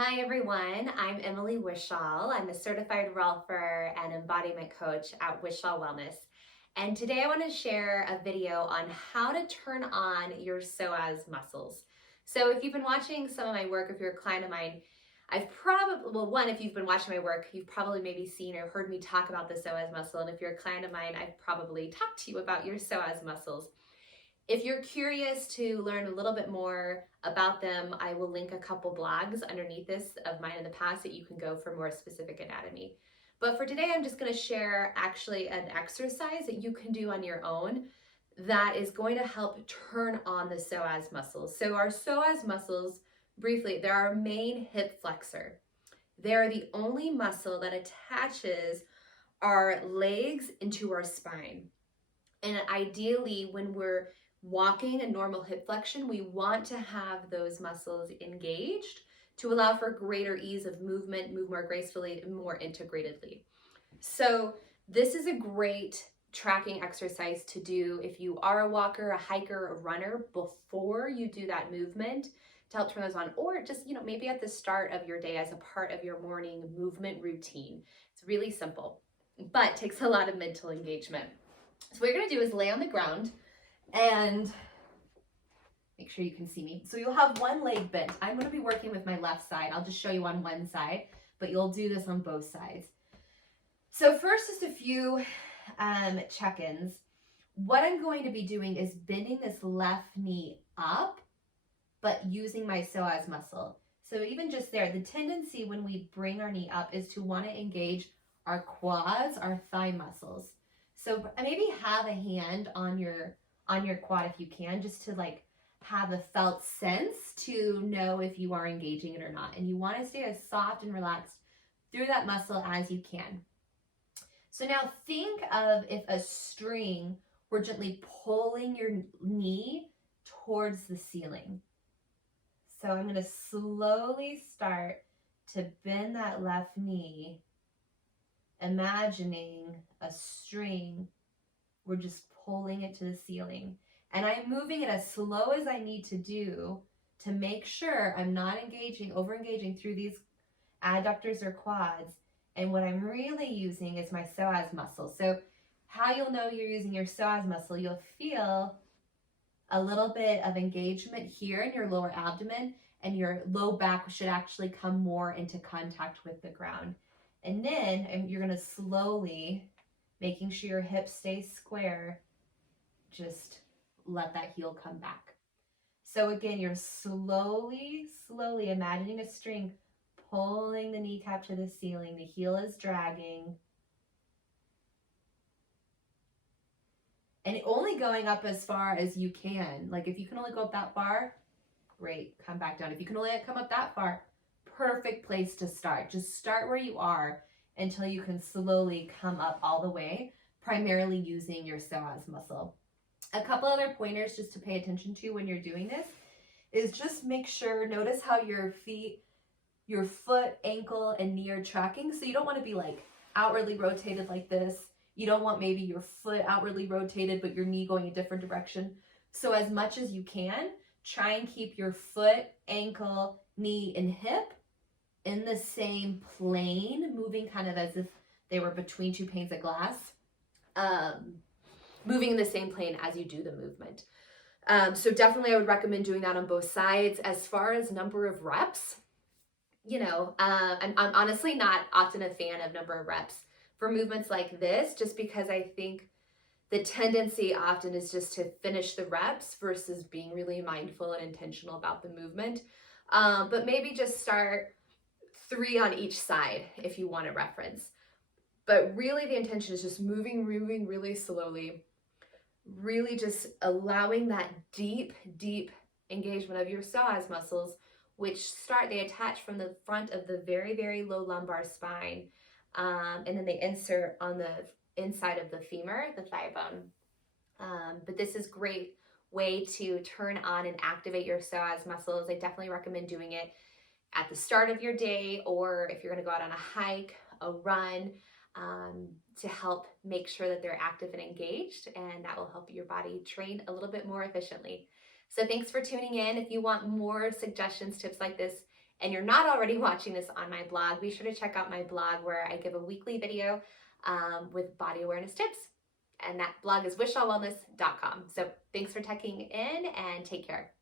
Hi everyone, I'm Emily Wishall. I'm a certified rolfer and embodiment coach at Wishall Wellness. And today I want to share a video on how to turn on your psoas muscles. So if you've been watching some of my work, if you're a client of mine, I've probably, well, one, if you've been watching my work, you've probably maybe seen or heard me talk about the psoas muscle. And if you're a client of mine, I've probably talked to you about your psoas muscles. If you're curious to learn a little bit more about them, I will link a couple blogs underneath this of mine in the past that you can go for more specific anatomy. But for today, I'm just going to share actually an exercise that you can do on your own that is going to help turn on the psoas muscles. So our psoas muscles, briefly, they're our main hip flexor. They're the only muscle that attaches our legs into our spine. And ideally, when we're walking a normal hip flexion, we want to have those muscles engaged to allow for greater ease of movement, move more gracefully and more integratedly. So this is a great tracking exercise to do if you are a walker, a hiker, a runner before you do that movement to help turn those on, or just, maybe at the start of your day as a part of your morning movement routine. It's really simple, but takes a lot of mental engagement. So what you're gonna do is lay on the ground and make sure you can see me. So you'll have one leg bent. I'm gonna be working with my left side. I'll just show you on one side, but you'll do this on both sides. So first, just a few check-ins. What I'm going to be doing is bending this left knee up, but using my psoas muscle. So even just there, the tendency when we bring our knee up is to wanna engage our quads, our thigh muscles. So maybe have a hand on your quad if you can, just to have a felt sense to know if you are engaging it or not. And you want to stay as soft and relaxed through that muscle as you can. So now think of if a string were gently pulling your knee towards the ceiling. So I'm going to slowly start to bend that left knee, imagining a string, we're just pulling it to the ceiling. And I'm moving it as slow as I need to do to make sure I'm not over-engaging through these adductors or quads. And what I'm really using is my psoas muscle. So how you'll know you're using your psoas muscle, you'll feel a little bit of engagement here in your lower abdomen, and your low back should actually come more into contact with the ground. And then you're going to slowly, making sure your hips stay square, just let that heel come back. So again, you're slowly imagining a string pulling the kneecap to the ceiling. The heel is dragging. And only going up as far as you can. Like if you can only go up that far, great, come back down. If you can only come up that far, perfect place to start. Just start where you are until you can slowly come up all the way, primarily using your psoas muscle. A couple other pointers just to pay attention to when you're doing this is just make sure, notice how your feet, your foot, ankle, and knee are tracking. So you don't want to be outwardly rotated like this. You don't want maybe your foot outwardly rotated, but your knee going a different direction. So as much as you can, try and keep your foot, ankle, knee, and hip in the same plane, moving kind of as if they were between two panes of glass, moving in the same plane as you do the movement. So definitely I would recommend doing that on both sides. As far as number of reps, I'm honestly not often a fan of number of reps for movements like this, just because I think the tendency often is just to finish the reps versus being really mindful and intentional about the movement. But maybe just start 3 on each side if you want to reference. But really the intention is just moving really slowly, really just allowing that deep engagement of your psoas muscles, which they attach from the front of the very low lumbar spine, and then they insert on the inside of the femur, the thigh bone. But this is a great way to turn on and activate your psoas muscles. I definitely recommend doing it at the start of your day, or if you're going to go out on a hike, a run, to help make sure that they're active and engaged, and that will help your body train a little bit more efficiently. So thanks for tuning in. If you want more suggestions, tips like this, and you're not already watching this on my blog, be sure to check out my blog where I give a weekly video with body awareness tips. And that blog is wishallwellness.com. So thanks for checking in and take care.